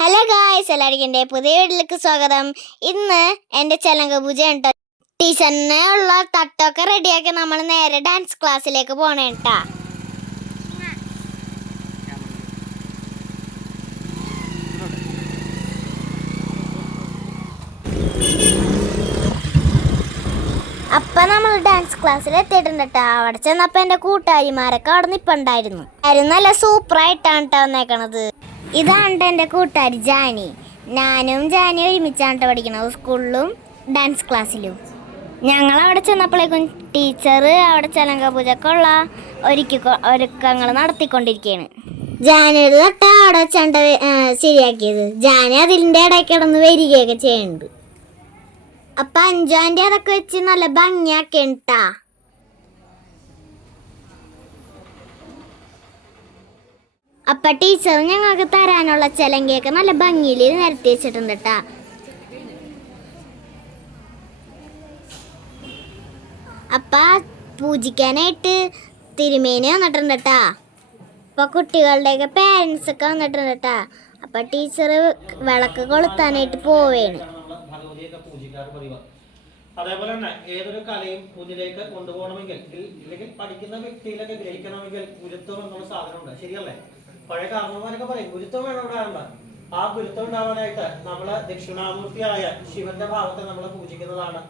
Hello guys, എല്ലാവർക്കും എൻ്റെ പുതിയ വീട്ടിലേക്ക് സ്വാഗതം. ഇന്ന് എൻ്റെ ചെലങ്ക പൂജ കേട്ടോ. ടീച്ചറിന് ഉള്ള തട്ടൊക്കെ റെഡിയാക്കി നമ്മൾ നേരെ ഡാൻസ് ക്ലാസ്സിലേക്ക് പോണേ കേട്ടാ. അപ്പം നമ്മൾ ഡാൻസ് ക്ലാസ്സിൽ എത്തിയിട്ടുണ്ട് കേട്ടോ. അവിടെ ചെന്നപ്പോൾ എൻ്റെ കൂട്ടുകാരിമാരൊക്കെ അവിടെ നിൽപ്പുണ്ടായിരുന്നു. നല്ല സൂപ്പറായിട്ടാണ് കേട്ടോ വന്നേക്കണത്. ഇതാണ് എൻ്റെ കൂട്ടുകാരി ജാനി. ഞാനും ജാനി ഒരുമിച്ചാണ് പഠിക്കുന്നത്, സ്കൂളിലും ഡാൻസ് ക്ലാസ്സിലും. ഞങ്ങളവിടെ ചെന്നപ്പോഴേക്കും ടീച്ചർ അവിടെ ചെലങ്ക പൂജക്കുള്ള ഒരുക്കങ്ങൾ നടത്തിക്കൊണ്ടിരിക്കുകയാണ്. ജാനിയുടെ തൊട്ട അവിടെ ചെണ്ട ശരിയാക്കിയത്. ജാനി അതിൻ്റെ ഇടയിൽ കിടന്ന് വരികയൊക്കെ ചെയ്യുന്നുണ്ട്. അപ്പം അഞ്ചാൻ്റെ അതൊക്കെ വെച്ച് നല്ല ഭംഗിയാക്കേണ്ടാ. അപ്പൊ ടീച്ചർ ഞങ്ങൾക്ക് തരാനുള്ള ചെലങ്കയൊക്കെ നല്ല ഭംഗിയിൽ നിരത്തി വെച്ചിട്ടുണ്ട് കേട്ടാ. അപ്പ പൂജിക്കാനായിട്ട് തിരുമേനി വന്നിട്ടുണ്ട് കേട്ടാ. അപ്പൊ കുട്ടികളുടെയൊക്കെ പാരൻസ് ഒക്കെ വന്നിട്ടുണ്ട് കേട്ടാ. അപ്പൊ ടീച്ചർ വിളക്ക് കൊളുത്താനായിട്ട് പോവേണ്. അതേപോലെ തന്നെ ഏതൊരു കലയും മുന്നിലേക്ക് കൊണ്ടുപോകണമെങ്കിൽ ഇല്ലെങ്കിൽ പഠിക്കുന്ന വ്യക്തിയിലൊക്കെ ഗ്രഹിക്കണമെങ്കിൽ ഗുരുത്വം എന്നുള്ള സാധനമുണ്ട്, ശരിയല്ലേ? പഴയ കാരണവന്മാരൊക്കെ പറയും ഗുരുത്വം വേണം ഉണ്ടാകേണ്ട. ആ ഗുരുത്വം ഉണ്ടാവാനായിട്ട് നമ്മള് ദക്ഷിണാമൂർത്തിയായ ശിവന്റെ ഭാവത്തെ നമ്മൾ പൂജിക്കുന്നതാണ്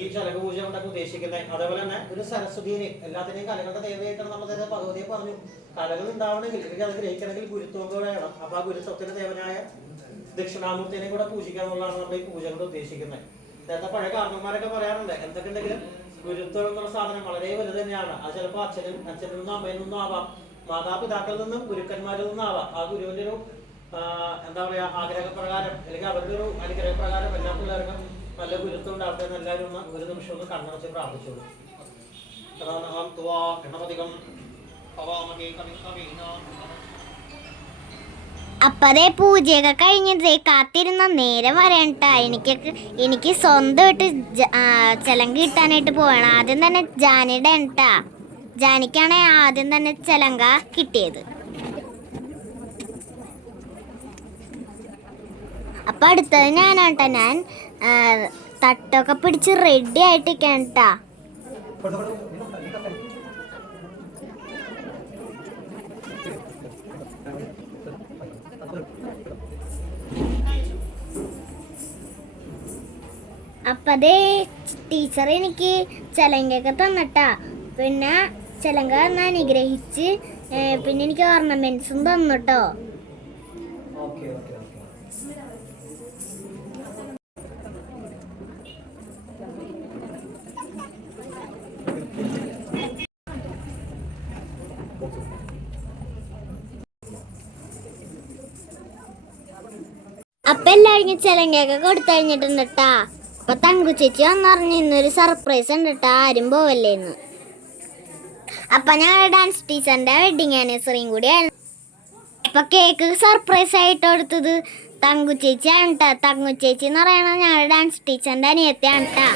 ഈ ചലക പൂജ കൊണ്ടൊക്കെ ഉദ്ദേശിക്കുന്നത്. അതേപോലെ തന്നെ ഒരു സരസ്വതിയെ എല്ലാത്തിനെയും കലകളുടെ ദേവതയായിട്ടാണ് നമ്മൾ ഭഗവതിയെ പറഞ്ഞു. കലകൾ ഉണ്ടാവണമെങ്കിൽ അല്ലെങ്കിൽ അത് ഗ്രഹിക്കണമെങ്കിൽ ഗുരുത്വം കൂടെ വേണം. അപ്പൊ ആ ഗുരുത്വത്തിന്റെ ദേവനായ ദക്ഷിണാമൂർത്തിനെ കൂടെ പൂജിക്കുക എന്നുള്ളതാണ് നമ്മൾ ഈ പൂജ കൊണ്ട് ഉദ്ദേശിക്കുന്നത്. നേരത്തെ പഴയ കാരണവന്മാരൊക്കെ പറയാറുണ്ട് എന്തൊക്കെ ഉണ്ടെങ്കിലും ഗുരുത്വം എന്നുള്ള സാധനം വളരെ വലുത് തന്നെയാണ്. അത് ചിലപ്പോൾ അച്ഛനിൽ നിന്നും അമ്മയിൽ നിന്നും ആവാം, മാതാപിതാക്കളിൽ നിന്നും ഗുരുക്കന്മാരിൽ നിന്നും ആവാം. ആ ഗുരുവിന്റെ ഒരു എന്താ പറയാ ആഗ്രഹപ്രകാരം അല്ലെങ്കിൽ അവരുടെ ഒരു അനുഗ്രഹപ്രകാരം എല്ലാ പിള്ളേർക്കും നല്ല ഗുരുത്വം ഉണ്ടാവട്ടെ എന്ന് എല്ലാവരും ഒരു നിമിഷം ഒന്ന് കണ്ണടച്ച് പ്രാർത്ഥിച്ചോളൂ. അപ്പതേ പൂജയൊക്കെ കഴിഞ്ഞത് കാത്തിരുന്ന നേരം വരേണ്ടാ. എനിക്ക് സ്വന്തമായിട്ട് ചെലങ്ക കിട്ടാനായിട്ട് പോവാണ്. ആദ്യം തന്നെ ജാനിയുടെ ഏട്ടാ. ജാനിക്കാണ് ആദ്യം തന്നെ ചെലങ്ക കിട്ടിയത്. അപ്പൊ അടുത്തത് ഞാനാട്ടാ. ഞാൻ തട്ടൊക്കെ പിടിച്ച് റെഡി ആയിട്ടിരിക്കാട്ടാ. അപ്പതേ ടീച്ചർ എനിക്ക് ചെലങ്കയൊക്കെ തന്നിട്ടാ. പിന്നെ ചെലങ്ക അനുഗ്രഹിച്ച് പിന്നെ എനിക്ക് ഓർണമെന്റ്സും തന്നിട്ടോ. അപ്പൊ എല്ലാവരും ചെലങ്കയൊക്കെ കൊടുത്തു കഴിഞ്ഞിട്ടുണ്ട് കേട്ടാ. അപ്പൊ തങ്കു ചേച്ചി വന്നറിഞ്ഞു ഇന്നൊരു സർപ്രൈസ് ഉണ്ട് കേട്ടാ, ആരും പോവല്ലേന്ന്. അപ്പൊ ഞങ്ങളുടെ ഡാൻസ് ടീച്ചറിന്റെ വെഡിങ് ആനിവേഴ്സറിയും കൂടിയാണ്. അപ്പൊ കേക്ക് സർപ്രൈസ് ആയിട്ട് കൊടുത്തത് തങ്കു ചേച്ചിയാണ് കേട്ടാ. തങ്കു ചേച്ചി എന്ന് പറയുന്നത് ഞങ്ങളുടെ ഡാൻസ് ടീച്ചറിന്റെ അനിയത്തിയാണ് കേട്ടാ.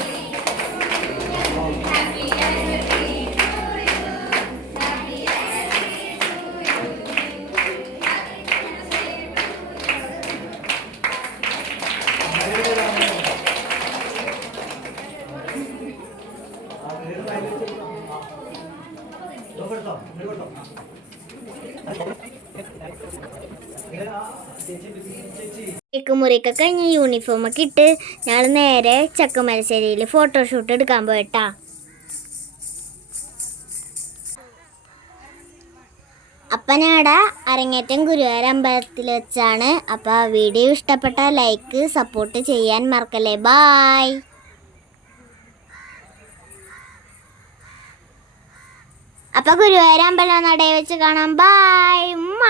കേക്ക് മുറിയൊക്കെ കഴിഞ്ഞ് യൂണിഫോമൊക്കെ ഇട്ട് ഞങ്ങൾ നേരെ ചക്കമരശ്ശേരിയിൽ ഫോട്ടോഷൂട്ട് എടുക്കാൻ പോയിട്ടാ. അപ്പം ഞങ്ങളുടെ അരങ്ങേറ്റം ഗുരുവായൂർ അമ്പലത്തിൽ വെച്ചാണ്. അപ്പോൾ വീഡിയോ ഇഷ്ടപ്പെട്ട ലൈക്ക് സപ്പോർട്ട് ചെയ്യാൻ മറക്കല്ലേ. ബായ്. അപ്പോൾ ഗുരുവായൂർ അമ്പലം നടയിൽ വെച്ച് കാണാം. ബായ് ഉമ്മ.